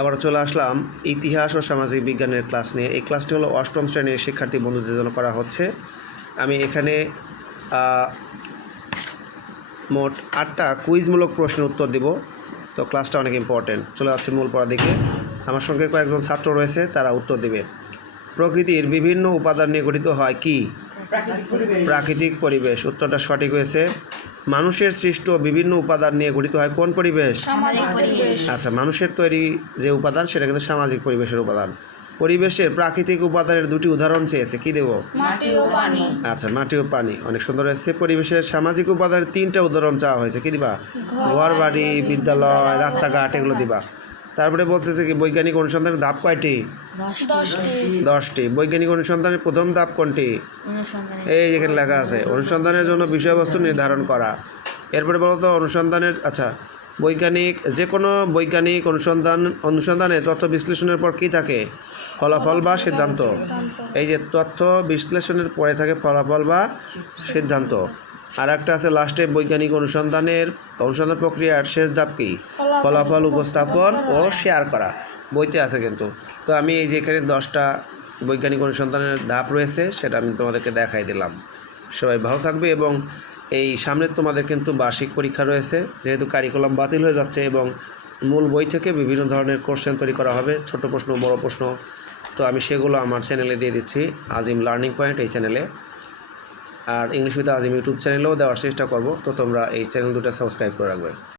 আবার চলে আসলাম ইতিহাস ও সামাজিক বিজ্ঞানের ক্লাস নিয়ে। এই ক্লাসটি হলো অষ্টম শ্রেণীর শিক্ষার্থী বন্ধুদের জন্য করা হচ্ছে। আমি এখানে মোট 8টা কুইজমূলক প্রশ্নের উত্তর দিব। তো ক্লাসটা অনেক ইম্পর্টেন্ট। চলে যাচ্ছে মূল পড়ার দিকে। আমার সঙ্গে কয়েকজন ছাত্র রয়েছে, তারা উত্তর দেবে। প্রকৃতির বিভিন্ন উপাদান নিয়ে গঠিত হয় কি? প্রাকৃতিক পরিবেশ। উত্তরটা সঠিক হয়েছে। মানুষের সৃষ্ট বিভিন্ন উপাদান নিয়ে গঠিত হয় কোন পরিবেশ? আচ্ছা, মানুষের তৈরি যে উপাদান সেটা কিন্তু সামাজিক পরিবেশের উপাদান। পরিবেশের প্রাকৃতিক উপাদানের দুটি উদাহরণ চেয়েছে, কি দেব? আচ্ছা, মাটি ও পানি। অনেক সুন্দর হয়েছে। পরিবেশের সামাজিক উপাদানের 3টা উদাহরণ চাওয়া হয়েছে, কি দিবা? ঘর বাড়ি, বিদ্যালয়, রাস্তাঘাট, এগুলো দিবা। তারপরে বলছে যে কি বৈজ্ঞানিক অনুসন্ধানের ধাপ কয়টি? 10টি। বৈজ্ঞানিক অনুসন্ধানের প্রথম ধাপ কোনটি? এই যেখানে লেখা আছে, অনুসন্ধানের জন্য বিষয়বস্তু নির্ধারণ করা। এরপরে বলতো অনুসন্ধানের যে কোনো বৈজ্ঞানিক অনুসন্ধানে তথ্য বিশ্লেষণের পর কী থাকে? ফলাফল বা সিদ্ধান্ত। এই যে তথ্য বিশ্লেষণের পরে থাকে ফলাফল বা সিদ্ধান্ত। আর একটা আছে লাস্টে, বৈজ্ঞানিক অনুসন্ধান প্রক্রিয়ার শেষ ধাপ কি? ফলাফল উপস্থাপন ও শেয়ার করা। বইতে আছে কিন্তু। তো আমি এই যে এখানে 10টা বৈজ্ঞানিক অনুসন্ধানের ধাপ রয়েছে, সেটা আমি তোমাদেরকে দেখাই দিলাম। সবাই ভালো থাকবে। এবং এই সামনে তোমাদের কিন্তু বার্ষিক পরীক্ষা রয়েছে, যেহেতু কারিকুলাম বাতিল হয়ে যাচ্ছে, এবং মূল বই থেকে বিভিন্ন ধরনের কোশ্চেন তৈরি করা হবে, ছোট প্রশ্ন, বড় প্রশ্ন। তো আমি সেগুলো আমার চ্যানেলে দিয়ে দিচ্ছি, আজিম লার্নিং পয়েন্ট এই চ্যানেলে। আর ইংলিশ উইথ আজিম ইউটিউব চ্যানেলেও দেওয়ার চেষ্টা করব। তো তোমরা এই চ্যানেল দুটো সাবস্ক্রাইব করে রাখবে।